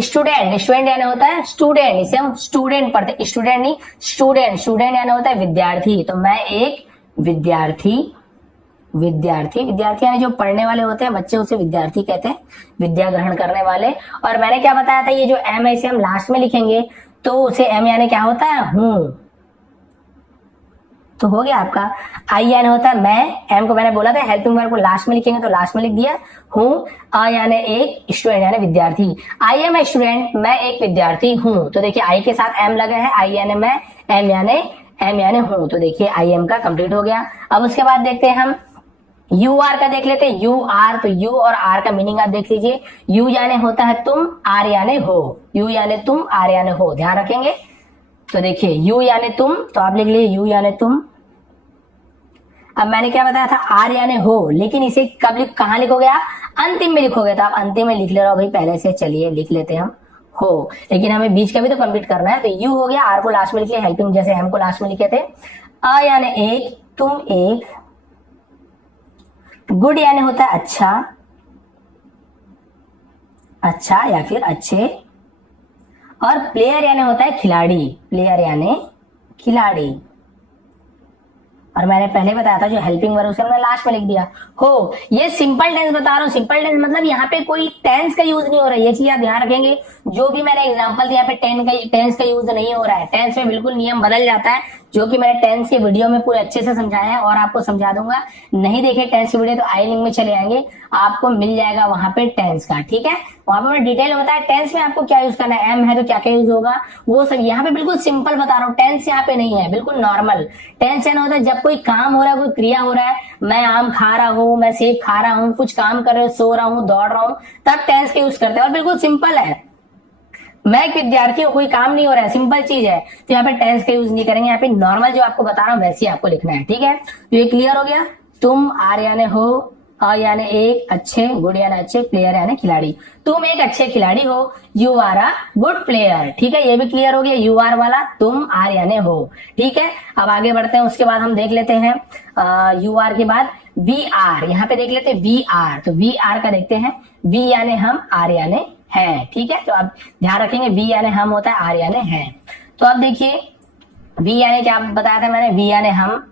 Student, student यानी होता है स्टूडेंट, इसे हम स्टूडेंट पढ़ते हैं, स्टूडेंट नहीं स्टूडेंट, स्टूडेंट यानी होता है विद्यार्थी। तो मैं एक विद्यार्थी, विद्यार्थी, विद्यार्थी यानी जो पढ़ने वाले होते हैं बच्चे, उसे विद्यार्थी कहते हैं, विद्या ग्रहण करने वाले। और मैंने क्या बताया था, ये जो एम है इसे हम लास्ट में लिखेंगे, तो उसे एम यानी क्या होता है, हूं। तो हो गया आपका। आई यानी होता है मैं, एम को मैंने बोला था हेल्पिंग वर्ब को लास्ट में लिखेंगे, तो लास्ट में लिख दिया हूं। आ यानी एक, स्टूडेंट यानी विद्यार्थी। आई एम ए स्टूडेंट, मैं एक विद्यार्थी हूं। तो देखिए आई के साथ एम लगा है, आई यानी मैं, एम यानी हूं। तो देखिए आई एम का कंप्लीट हो गया। अब उसके बाद देखते हैं हम यू आर का, देख लेते हैं यू आर। तो यू और आर का मीनिंग आप देख लीजिए। यू यानी होता है तुम, आर यानी हो, यू यानी तुम, आर यानी हो, ध्यान रखेंगे। तो देखिए यू यानी तुम, तो आप लिख लीजिए यू यानी तुम। अब मैंने क्या बताया था, आर यानी हो, लेकिन इसे कब कहां लिखोगे आप, अंतिम में लिखोगे। तो आप अंतिम में लिख ले रहे हो भाई पहले से, चलिए लिख लेते हैं हम हो, लेकिन हमें बीच का भी तो कंप्लीट करना है। तो यू हो गया, आर को लास्ट में लिख लिया, हेल्पिंग जैसे एम को लास्ट में लिखे थे। अ यानी एक, तुम एक। गुड यानी होता है अच्छा, अच्छा या फिर अच्छे। और प्लेयर यानी होता है खिलाड़ी, प्लेयर यानी खिलाड़ी। और मैंने पहले बताया था जो हेल्पिंग वर्ब उसे हमने लास्ट में लिख दिया हो। ये सिंपल टेंस बता रहा हूँ, सिंपल टेंस मतलब यहाँ पे कोई टेंस का यूज नहीं हो रहा है, ये चीज आप ध्यान रखेंगे। जो भी मैंने एग्जांपल दिया, यहाँ पे टेंस का यूज नहीं हो रहा है, टेंस में बिल्कुल नियम बदल जाता है, जो कि मैंने टेंस के वीडियो में पूरे अच्छे से समझाया है और आपको समझा दूंगा। नहीं देखे टेंस की वीडियो तो आई लिंक में चले आएंगे, आपको मिल जाएगा वहां पे टेंस का, ठीक है। वहां पे मैं डिटेल में बताया टेंस में आपको क्या यूज करना है, एम है तो क्या क्या यूज होगा वो सब। यहाँ पे बिल्कुल सिंपल बता रहा हूँ, टेंस यहाँ पे नहीं है, बिल्कुल नॉर्मल। टेंस यानी होता है जब कोई काम हो रहा है, कोई क्रिया हो रहा है, मैं आम खा रहा हूँ, मैं सेब खा रहा हूँ, कुछ काम कर रहे हो, सो रहा हूँ, दौड़ रहा हूँ, तब टेंस का यूज करते हैं। और बिल्कुल सिंपल है, मैं एक विद्यार्थी हूँ, कोई काम नहीं हो रहा है, सिंपल चीज है, तो यहाँ पे टेंस का यूज नहीं करेंगे। यहाँ पे नॉर्मल जो आपको बता रहा हूँ वैसे ही आपको लिखना है, ठीक है। तो ये क्लियर हो गया। तुम, आर यानी हो, अ यानी एक, अच्छे, गुड यानी अच्छे, प्लेयर यानी खिलाड़ी। तुम एक अच्छे खिलाड़ी हो, you are a good player, ठीक है। ये भी क्लियर हो गया, यू आर वाला, तुम, आर यानी हो, ठीक है। अब आगे बढ़ते हैं, उसके बाद हम देख लेते हैं यू आर के बाद वी आर। यहाँ पे देख लेते हैं वी आर, तो वी आर का देखते हैं। वी यानी हम, आर यानी है, ठीक है। तो आप ध्यान रखेंगे वी यानी हम होता है, आर यानी है। तो अब देखिए वी यानी क्या बताया था मैंने, वी यानी हम,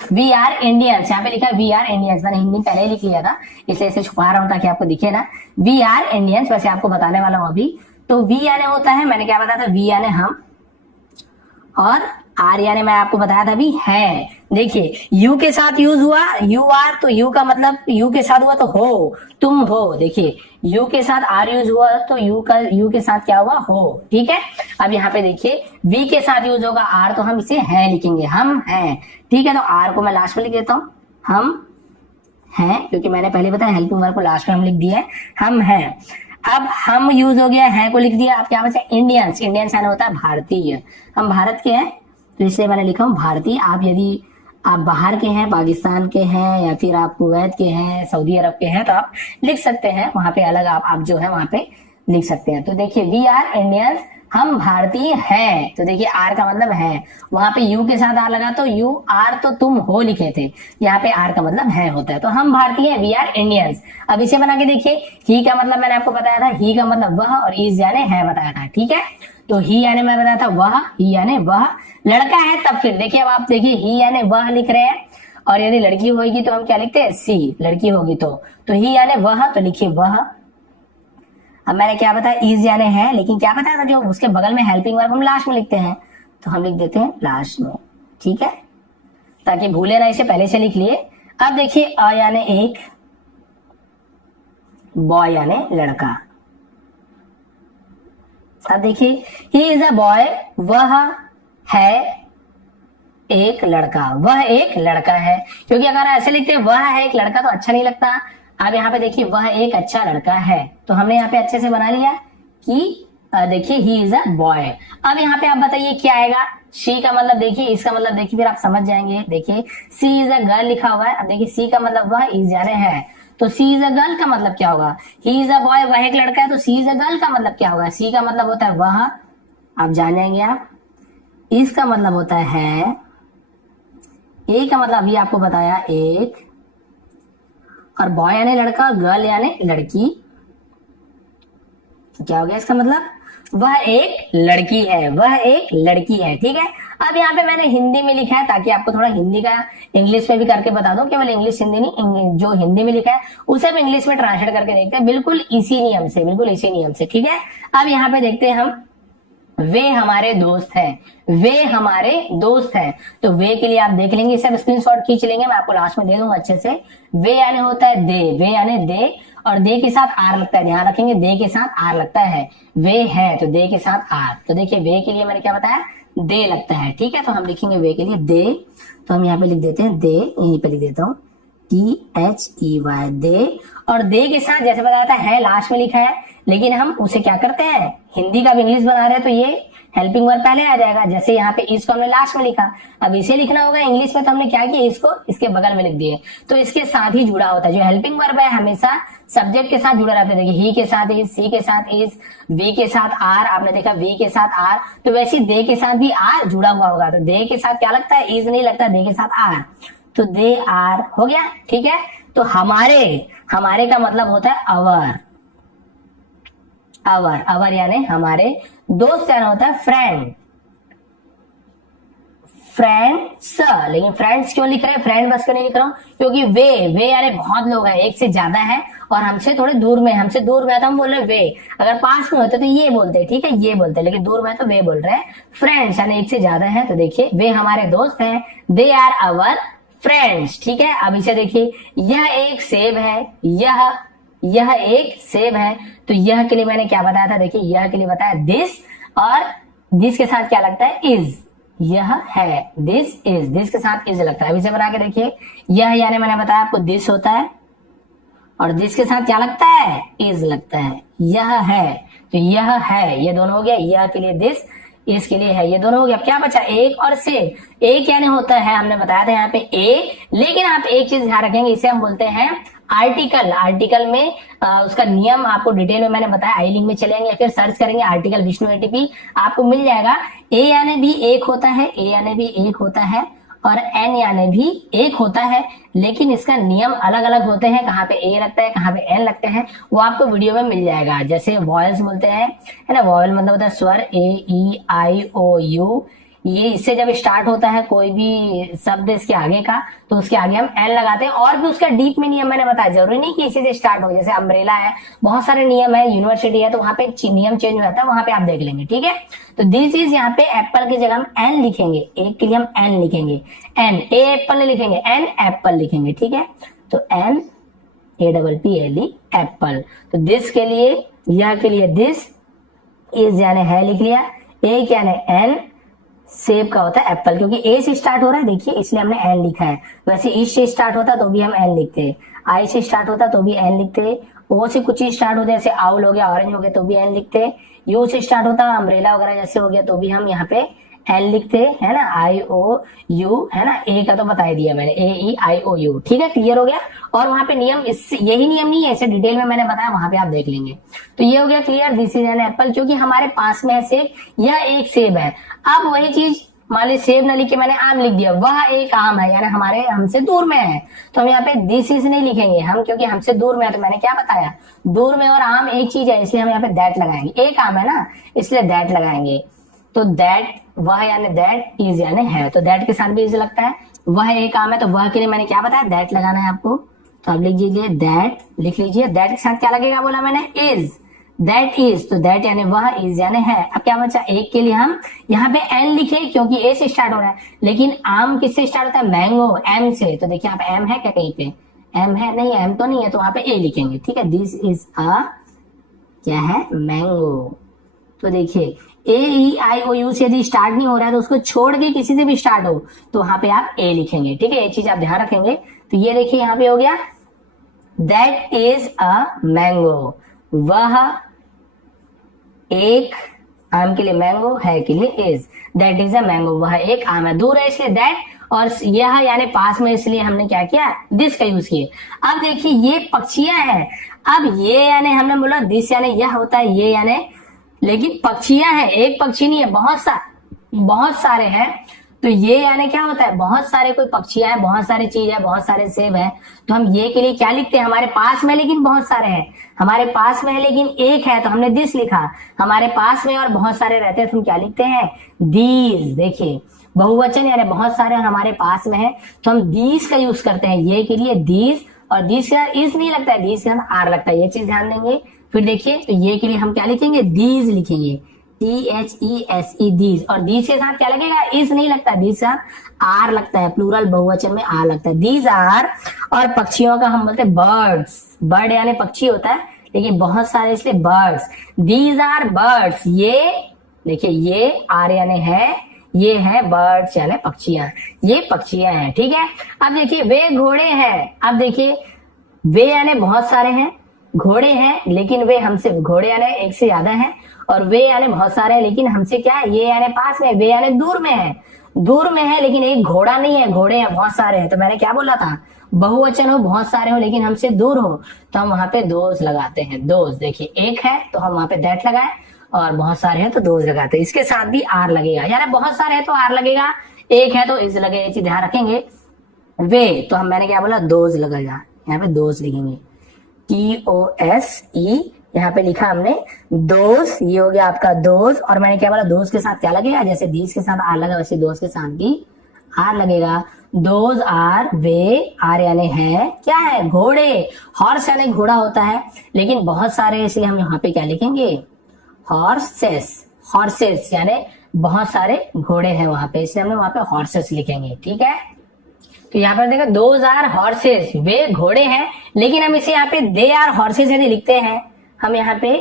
वी आर इंडियंस, यहाँ पे लिखा है वी आर इंडियंस, मैंने हिंदी पहले ही लिख लिया था, इसलिए इसे छुपा रहा हूं ताकि आपको दिखे ना। वी आर इंडियंस, वैसे आपको बताने वाला हूं अभी। तो वी यानी होता है, मैंने क्या बताया था, वी यानी हम, और आर यानी मैं आपको बताया था अभी है। देखिए यू के साथ यूज हुआ, यू आर, तो यू का मतलब यू के साथ हुआ तो हो, तुम हो। देखिए यू के साथ आर यूज हुआ तो यू के साथ क्या हुआ, हो, ठीक है। अब यहाँ पे देखिए वी के साथ यूज होगा आर, तो हम इसे है लिखेंगे, हम हैं, ठीक है। तो आर को मैं लास्ट में लिख देता हूं, हम हैं, क्योंकि मैंने पहले बताया हेल्पिंग वर्ब को लास्ट में हम लिख दिया है, हम हैं। अब हम यूज हो गया, है को लिख दिया। अब क्या बचा, इंडियंस, इंडियंस यानी होता है भारतीय, हम भारत के हैं, तो इसलिए मैंने लिखा हूं भारतीय। आप यदि आप बाहर के हैं, पाकिस्तान के हैं या फिर आप कुवैत के हैं, सऊदी अरब के हैं, तो आप लिख सकते हैं वहां पे अलग, आप जो है वहां पे लिख सकते हैं। तो देखिए वी आर इंडियंस, हम भारतीय हैं, तो देखिए आर का मतलब है, वहां पे यू के साथ आर लगा तो यू आर, तो तुम हो लिखे थे, यहाँ पे आर का मतलब है होता है। तो हम भारतीय हैं, वी आर इंडियंस। अब इसे बना के देखिए, ही का मतलब मैंने आपको बताया था, ही का मतलब वह, और इज यानी है बताया था, ठीक है। तो ही यानी मैं बताया था वह, ही यानी वह, लड़का है तब फिर देखिए, अब आप देखिए ही यानी वह लिख रहे हैं, और यदि लड़की होगी तो हम क्या लिखते हैं, सी, लड़की होगी तो ही यानी वह, तो लिखिए वह। अब मैंने क्या बताया, इज यानी है, लेकिन क्या बताया था जो उसके बगल में हेल्पिंग वर्ब हम लास्ट में लिखते हैं, तो हम लिख देते हैं लास्ट में, ठीक है, ताकि भूले ना, इसे पहले से लिख लिए। अब देखिए अ यानी एक, बॉय यानी लड़का। अब देखिए ही इज अ बॉय, वह है एक लड़का, वह एक लड़का है, क्योंकि अगर ऐसे लिखते हैं वह है एक लड़का तो अच्छा नहीं लगता। अब यहाँ पे देखिए वह एक अच्छा लड़का है, तो हमने यहाँ पे अच्छे से बना लिया कि देखिए ही इज अ बॉय। अब यहाँ पे आप बताइए क्या आएगा, शी का मतलब देखिए, इसका मतलब देखिए, फिर आप समझ जाएंगे। देखिए सी इज अ गर्ल लिखा हुआ है, अब देखिए सी का मतलब वह, इज यानी है, तो सी इज अ गर्ल का मतलब क्या होगा, ही इज अ बॉय, वह एक लड़का है, तो सी इज अ गर्ल का मतलब क्या होगा, सी का मतलब होता है वह, आप जान जाएंगे आप। इसका मतलब होता है, ए का मतलब अभी आपको बताया एक, और बॉय यानी लड़का, गर्ल यानी लड़की, तो क्या हो गया इसका मतलब, वह एक लड़की है, वह एक लड़की है। ठीक है, अब यहाँ पे मैंने हिंदी में लिखा है ताकि आपको थोड़ा हिंदी का इंग्लिश में भी करके बता दूं, केवल इंग्लिश हिंदी नहीं, जो हिंदी में लिखा है उसे हम इंग्लिश में ट्रांसलेट करके देखते हैं, बिल्कुल इसी नियम से, बिल्कुल इसी नियम से। ठीक है, अब यहाँ पे देखते हैं हम, वे हमारे दोस्त हैं, वे हमारे दोस्त हैं। तो वे के लिए आप देख लेंगे, इसे स्क्रीनशॉट खींच लेंगे, मैं आपको लास्ट में दे दूंगा अच्छे से। वे यानी होता है दे, वे यानी दे, और दे के साथ आर लगता है, ध्यान रखेंगे दे के साथ आर लगता है। वे हैं तो दे के साथ आर, तो देखिए वे के लिए मैंने क्या बताया, दे लगता है। ठीक है, तो हम लिखेंगे वे के लिए दे, तो हम यहाँ पे लिख देते हैं दे, यहीं पे लिख देता हूँ THEY दे, और दे के साथ जैसे बताया था है लास्ट में लिखा है, लेकिन हम उसे क्या करते हैं, हिंदी का भी इंग्लिश बना रहे हैं तो ये हेल्पिंग वर्ब पहले आ जाएगा। जैसे यहाँ पे इसको हमने लास्ट में लिखा, अब इसे लिखना होगा इंग्लिश में, तो हमने क्या किया, इसको इसके बगल में लिख दिए, तो इसके साथ ही जुड़ा होता है। जो हेल्पिंग वर्ब है हमेशा सब्जेक्ट के साथ जुड़ा रहता है। देखिए ही के साथ इज, सी के साथ इज, वी के साथ आर, आपने देखा वी के साथ आर, तो वैसे दे के साथ भी आर जुड़ा हुआ होगा। तो दे के साथ क्या लगता है, इज नहीं लगता, दे के साथ आर, तो दे आर हो गया। ठीक है, तो हमारे, हमारे का मतलब होता है अवर, अवर, अवर यानी हमारे, दोस्त यानी होता है फ्रेंड, फ्रेंड्स। लेकिन फ्रेंड्स क्यों लिख रहे हैं, फ्रेंड बस क्यों नहीं लिख रहा हूं, क्योंकि वे यानी बहुत लोग हैं, एक से ज्यादा है, और हमसे थोड़े दूर में, हमसे दूर में है तो हम बोल रहे हैं वे। अगर पास में होते तो ये बोलते, ठीक है ये बोलते, लेकिन दूर में तो वे बोल रहे हैं। फ्रेंड्स यानी एक से ज्यादा है, तो देखिए वे हमारे दोस्त हैं, दे आर अवर फ्रेंड्स। ठीक है, अब इसे देखिए, यह एक सेब है, यह एक सेब है, तो यह के लिए मैंने क्या बताया था, देखिए यह के लिए बताया दिस, और दिस के साथ क्या लगता है, इज, यह है, दिस इज, दिस के साथ इज लगता है। अब इसे बना के देखिए, यह यानी मैंने बताया आपको दिस होता है, और दिस के साथ क्या लगता है, इज लगता है, यह है, तो यह है, ये दोनों हो गया, यह के लिए दिस, इसके लिए है, ये दोनों हो गया। क्या बचा, एक और सेब। एक यानी होता है, हमने बताया था यहाँ पे ए, लेकिन आप एक चीज ध्यान रखेंगे, इसे हम बोलते हैं आर्टिकल। आर्टिकल में उसका नियम आपको डिटेल में मैंने बताया, आई लिंक में चलेंगे या फिर सर्च करेंगे आर्टिकल विष्णु एटीपी, आपको मिल जाएगा। ए यानी भी एक होता है, ए यानी भी एक होता है, और एन यानी भी एक होता है, लेकिन इसका नियम अलग अलग होते हैं, कहाँ पे ए लगता है कहाँ पे एन लगते हैं, वो आपको वीडियो में मिल जाएगा। जैसे वॉयल्स बोलते हैं, है ना, वॉयल मतलब होता है स्वर, ए ई आई ओ यू, ये इससे जब स्टार्ट होता है कोई भी शब्द इसके आगे का, तो उसके आगे हम एन लगाते हैं। और भी उसका डीप में नियम मैंने बताया, जरूरी नहीं कि इसी से स्टार्ट हो, जैसे अम्ब्रेला है, बहुत सारे नियम है, यूनिवर्सिटी है, तो वहां पे नियम चेंज हो जाता है, वहां पे आप देख लेंगे। ठीक है, तो दिस इज, यहाँ पे एप्पल की जगह हम एन लिखेंगे, एक के लिए हम एन लिखेंगे, एन, ए एप्पल नहीं लिखेंगे, एन एप्पल लिखेंगे। ठीक है, तो एन APPLE एप्पल। तो दिस के लिए, यह के लिए दिस, इज यानी है लिख लिया, एक यानी एन, सेब का होता है एप्पल, क्योंकि ए से स्टार्ट हो रहा है देखिए, इसलिए हमने एन लिखा है। वैसे इस से स्टार्ट होता तो भी हम एन लिखते, आई से स्टार्ट होता तो भी एन लिखते, ओ से कुछ चीज स्टार्ट होता जैसे आउल हो गया, ऑरेंज हो गया, तो भी एन लिखते, यू से स्टार्ट होता अम्ब्रेला वगैरह जैसे हो गया, तो भी हम यहाँ पे एन लिखते, है ना, आई ओ यू, है ना, ए का तो बता ही दिया मैंने, AEIOU। ठीक है, क्लियर हो गया। और वहां पे नियम, इससे यही नियम नहीं है, इसे डिटेल में मैंने बताया, वहां पे आप देख लेंगे। तो ये हो गया clear, this is an apple, क्योंकि हमारे पास में है सेब, यह एक सेब है। अब वही चीज, मान ली सेब न लिख के मैंने आम लिख दिया, वह एक आम है, यानी हमारे, हमसे दूर में है, तो हम यहाँ पे दिस इज नहीं लिखेंगे हम, क्योंकि हमसे दूर में है। तो मैंने क्या बताया, दूर में और आम एक चीज है, इसलिए हम यहाँ पे दैट लगाएंगे, एक आम है ना, इसलिए दैट लगाएंगे। तो दैट, वह यानी दैट, इज यानी है, तो दैट के साथ भी इज लगता है। वह एक आम है, तो वह के लिए मैंने क्या बताया, दैट लगाना है आपको, तो आप लिख लीजिए दैट, लिख लीजिए, दैट के साथ क्या लगेगा बोला मैंने, इज, दैट इज, तो दैट यानी वह, इज यानी है। अब क्या बचा, एक के लिए हम यहाँ पे एन लिखे, क्योंकि ए से स्टार्ट हो रहा है, लेकिन आम किससे स्टार्ट होता है, मैंगो, एम से। तो देखिए यहाँ पे एम है क्या, कहीं पे एम है, नहीं एम तो नहीं है, तो वहां पे ए लिखेंगे। ठीक है, दिस इज अ, क्या है, मैंगो। तो देखिए AEIOU से यदि स्टार्ट नहीं हो रहा है, तो उसको छोड़ के किसी से भी स्टार्ट हो, तो वहां पे आप ए लिखेंगे। ठीक है, ये चीज आप ध्यान रखेंगे। तो ये देखिए यहाँ पे हो गया, दैट इज अ मैंगो, वह एक आम के लिए मैंगो, है के लिए is, that is a mango, वह एक आम है, दूर है इसलिए दैट, और यह यानी पास में, इसलिए हमने क्या किया, दिस का यूज किए। अब देखिए ये पक्षियां हैं, अब ये यानी हमने बोला दिस यानी यह होता है, ये यानी, लेकिन पक्षियां हैं, एक पक्षी नहीं है, बहुत सारे हैं। तो ये यानी क्या होता है, बहुत सारे कोई पक्षियां हैं, बहुत सारी चीज है, बहुत सारे सेब है। तो हम ये के लिए क्या लिखते हैं, हमारे पास में लेकिन बहुत सारे हैं, हमारे पास में है लेकिन एक है तो हमने दिस लिखा, हमारे पास में और बहुत सारे रहते हैं तो हम क्या लिखते हैं, दीज। देखिए बहुवचन यानी बहुत सारे हमारे पास में है तो हम दीज का यूज करते हैं ये के लिए, दीज। और दीज के साथ इस नहीं लगता है, दीज के साथ आर लगता है, ये चीज ध्यान देंगे। फिर देखिए तो ये के लिए हम क्या लिखेंगे, दीज लिखेंगे, THESE दीज। और दीज के साथ क्या लगेगा, इस नहीं लगता, दीज के साथ आर लगता है, प्लूरल बहुवचन में आर लगता है, दीज आर। और पक्षियों का हम बोलते हैं बर्ड्स, बर्ड यानी पक्षी होता है लेकिन बहुत सारे इसलिए बर्ड्स, दीज आर बर्ड्स। ये देखिए ये आर यानी है, ये है बर्ड्स यानी पक्षियां, ये पक्षियां हैं, ठीक है। अब देखिए वे घोड़े हैं, अब देखिए वे यानी बहुत सारे हैं, घोड़े हैं लेकिन वे हमसे, घोड़े यानी एक से ज्यादा हैं, और वे यानी बहुत सारे हैं लेकिन हमसे क्या है, ये यानी पास में, वे यानी दूर में है, दूर में है लेकिन एक घोड़ा नहीं है, घोड़े हैं बहुत सारे हैं। तो मैंने क्या बोला था, बहुवचन हो, बहुत सारे हो लेकिन हमसे दूर हो तो हम वहां पे दोज लगाते हैं, दोज। देखिए एक है तो हम वहां पे दैट लगाए, और बहुत सारे हैं तो दोज लगाते हैं, इसके साथ भी आर लगेगा, यानी बहुत सारे हैं तो आर लगेगा, एक है तो इस लगेगा, ये चीज ध्यान रखेंगे। वे तो हम, मैंने क्या बोला, दोज लगेगा, यहाँ पे दोज लिखेंगे, TOSE, यहाँ पे लिखा हमने दोज, ये हो गया आपका दोज। और मैंने क्या बोला, दोज के साथ क्या लगेगा, जैसे दीज के साथ आर लगा वैसे दोज के साथ भी आर लगेगा, दोज आर, वे आर यानी है, क्या है, घोड़े, हॉर्स यानी घोड़ा होता है लेकिन बहुत सारे, इसलिए हम यहाँ पे क्या लिखेंगे, हॉर्सेस, हॉर्सेस यानी बहुत सारे घोड़े हैं वहां पे, इसलिए हमने वहां पे हॉर्सेस लिखेंगे, ठीक है। तो यहाँ पर देखो दोज आर हॉर्सेस, वे घोड़े हैं, लेकिन हम इसे यहाँ पे दे आर हॉर्सेस यदि लिखते हैं, हम यहाँ पे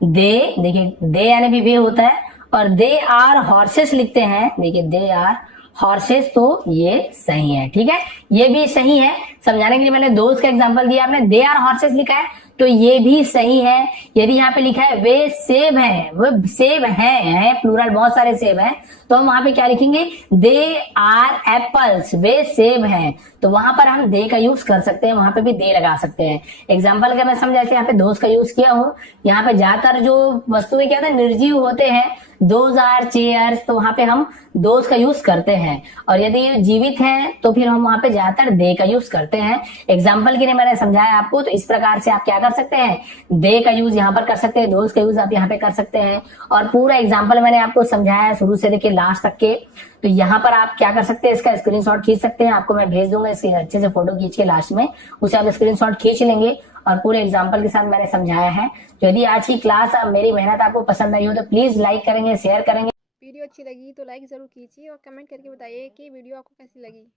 दे, देखिए दे यानी भी वे होता है, और दे आर हॉर्सेस लिखते हैं, देखिए दे आर हॉर्सेस, तो ये सही है, ठीक है, ये भी सही है। समझाने के लिए मैंने दोस्त का एग्जांपल दिया, आपने दे आर हॉर्सेस लिखा है तो ये भी सही है। यदि यहाँ पे लिखा है वे सेब हैं, वो सेब हैं, प्लूरल बहुत सारे सेब हैं, तो हम वहां पे क्या लिखेंगे, दे आर एप्पल्स, वे सेब हैं, तो वहां पर हम दे का यूज कर सकते हैं, वहां पे भी दे लगा सकते हैं। एग्जाम्पल अगर मैं समझाते यहाँ पे दोस्त का यूज किया हूँ, यहाँ पे ज्यादातर जो वस्तुएं क्या होता है, निर्जीव होते हैं, दोज आर चेयर्स, तो वहां पे हम दोज का यूज करते हैं। और यदि जीवित हैं तो फिर हम वहां पे ज्यादातर दे का यूज करते हैं। एग्जाम्पल के लिए मैंने समझाया आपको, तो इस प्रकार से आप क्या कर सकते हैं, दे का यूज यहाँ पर कर सकते हैं, दोज का यूज आप यहाँ पे कर सकते हैं। और पूरा एग्जाम्पल मैंने आपको समझाया शुरू से लेके लास्ट तक के, तो यहाँ पर आप क्या कर सकते हैं, इसका स्क्रीनशॉट खींच सकते हैं, आपको मैं भेज दूंगा, इसके अच्छे से फोटो खींच के लास्ट में उसे आप स्क्रीनशॉट खींच लेंगे, और पूरे एग्जाम्पल के साथ मैंने समझाया है। तो यदि आज की क्लास, मेरी मेहनत आपको पसंद आई हो तो प्लीज लाइक करेंगे, शेयर करेंगे। वीडियो अच्छी लगी तो लाइक ज़रूर कीजिए और कमेंट करके बताइए कि वीडियो आपको कैसी लगी।